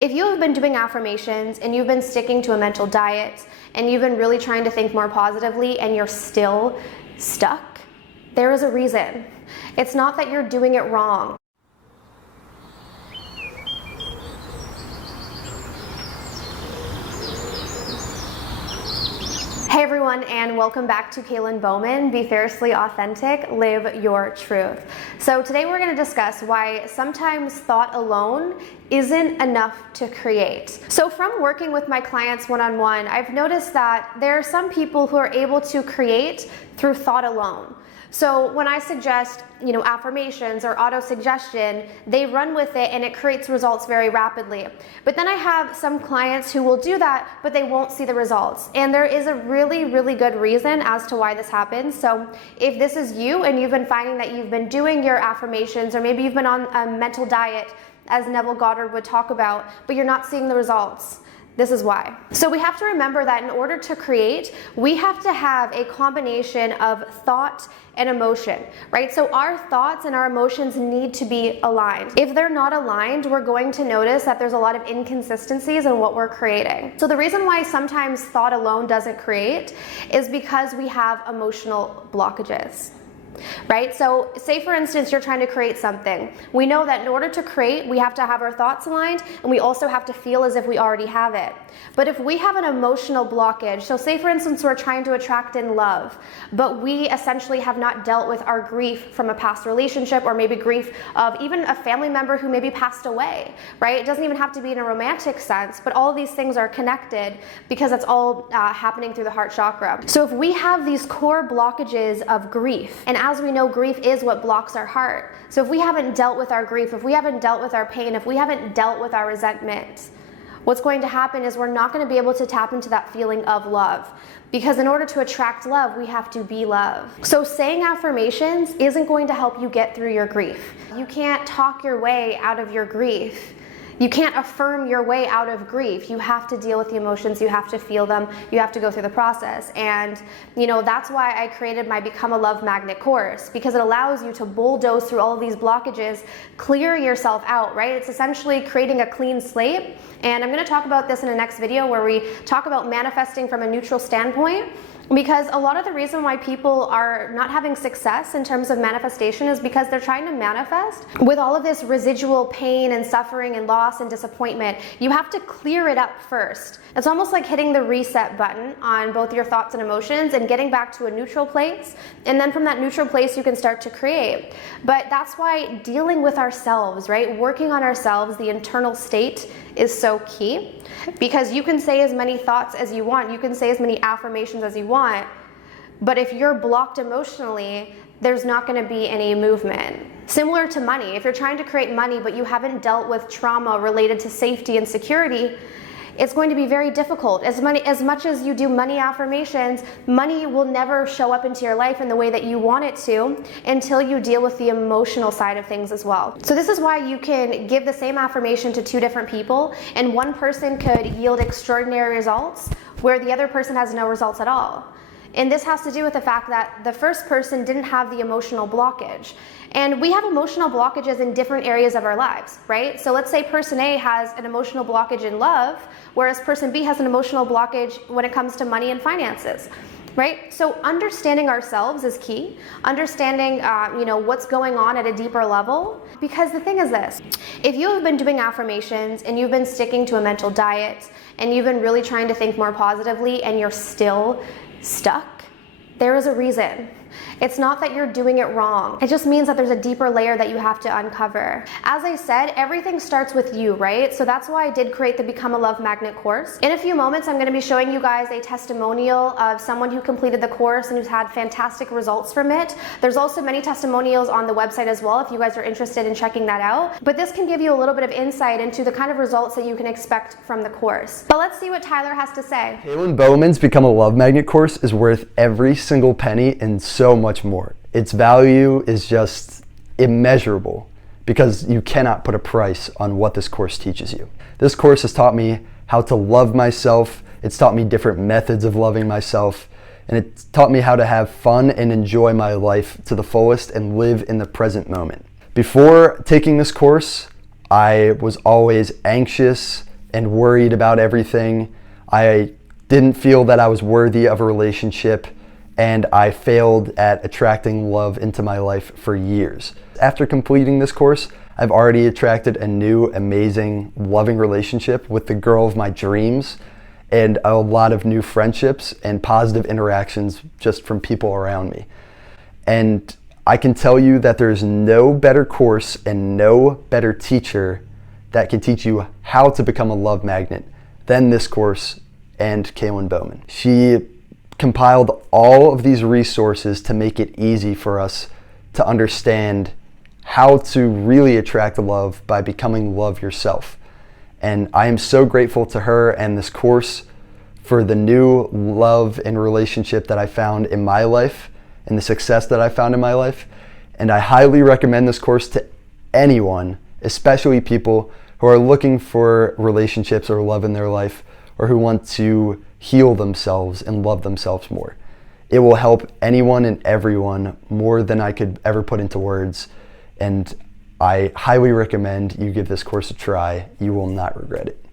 If you have been doing affirmations and you've been sticking to a mental diet and you've been really trying to think more positively and you're still stuck, there is a reason. It's not that you're doing it wrong. Hey everyone, and welcome back to Kaylin Bowman. Be fiercely authentic, live your truth. So today we're going to discuss why sometimes thought alone isn't enough to create. So from working with my clients one-on-one, I've noticed that there are some people who are able to create through thought alone. So when I suggest, affirmations or auto-suggestion, they run with it and it creates results very rapidly. But then I have some clients who will do that, but they won't see the results. And there is a really, really good reason as to why this happens. So if this is you and you've been finding that you've been doing your affirmations, or maybe you've been on a mental diet, as Neville Goddard would talk about, but you're not seeing the results, this is why. So we have to remember that in order to create, we have to have a combination of thought and emotion, right? So our thoughts and our emotions need to be aligned. If they're not aligned, we're going to notice that there's a lot of inconsistencies in what we're creating. So the reason why sometimes thought alone doesn't create is because we have emotional blockages. Right? So say for instance, you're trying to create something. We know that in order to create, we have to have our thoughts aligned and we also have to feel as if we already have it. But if we have an emotional blockage, so say for instance, we're trying to attract in love, but we essentially have not dealt with our grief from a past relationship, or maybe grief of even a family member who maybe passed away, right? It doesn't even have to be in a romantic sense, but all of these things are connected because it's all happening through the heart chakra. So if we have these core blockages of grief, and as we know, grief is what blocks our heart. So if we haven't dealt with our grief, if we haven't dealt with our pain, if we haven't dealt with our resentment, what's going to happen is we're not going to be able to tap into that feeling of love. Because in order to attract love, we have to be love. So saying affirmations isn't going to help you get through your grief. You can't talk your way out of your grief. You can't affirm your way out of grief. You have to deal with the emotions, you have to feel them, you have to go through the process. And that's why I created my Become a Love Magnet course, because it allows you to bulldoze through all of these blockages, clear yourself out, right? It's essentially creating a clean slate. And I'm going to talk about this in the next video where we talk about manifesting from a neutral standpoint. Because a lot of the reason why people are not having success in terms of manifestation is because they're trying to manifest with all of this residual pain and suffering and loss and disappointment. You have to clear it up first. It's almost like hitting the reset button on both your thoughts and emotions and getting back to a neutral place. And then from that neutral place, you can start to create. But that's why dealing with ourselves, right? Working on ourselves, the internal state is so key. Because you can say as many thoughts as you want, you can say as many affirmations as you want, but if you're blocked emotionally, there's not going to be any movement. Similar to money, if you're trying to create money but you haven't dealt with trauma related to safety and security, it's going to be very difficult. As much as you do money affirmations, money will never show up into your life in the way that you want it to until you deal with the emotional side of things as well. So this is why you can give the same affirmation to two different people, and one person could yield extraordinary results where the other person has no results at all. And this has to do with the fact that the first person didn't have the emotional blockage. And we have emotional blockages in different areas of our lives, right? So let's say person A has an emotional blockage in love, whereas person B has an emotional blockage when it comes to money and finances, right? So understanding ourselves is key. Understanding, what's going on at a deeper level. Because the thing is this, if you have been doing affirmations and you've been sticking to a mental diet and you've been really trying to think more positively and you're still stuck, there is a reason. It's not that you're doing it wrong. It just means that there's a deeper layer that you have to uncover. As I said, everything starts with you, right? So that's why I did create the Become a Love Magnet course. In a few moments, I'm going to be showing you guys a testimonial of someone who completed the course and who's had fantastic results from it. There's also many testimonials on the website as well if you guys are interested in checking that out. But this can give you a little bit of insight into the kind of results that you can expect from the course. But let's see what Tyler has to say. Kaylin Bowman's Become a Love Magnet course is worth every single penny and so much more. Its value is just immeasurable because you cannot put a price on what this course teaches you. This course has taught me how to love myself. It's taught me different methods of loving myself, and it's taught me how to have fun and enjoy my life to the fullest and live in the present moment. Before taking this course, I was always anxious, and worried about everything. I didn't feel that I was worthy of a relationship, and I failed at attracting love into my life for years. After completing this course, I've already attracted a new, amazing, loving relationship with the girl of my dreams, and a lot of new friendships and positive interactions just from people around me. And I can tell you that there's no better course and no better teacher that can teach you how to become a love magnet than this course and Kaylin Bowman. She compiled all of these resources to make it easy for us to understand how to really attract love by becoming love yourself. And I am so grateful to her and this course for the new love and relationship that I found in my life and the success that I found in my life. And I highly recommend this course to anyone, especially people who are looking for relationships or love in their life, or who want to heal themselves and love themselves more. It will help anyone and everyone more than I could ever put into words. And I highly recommend you give this course a try. You will not regret it.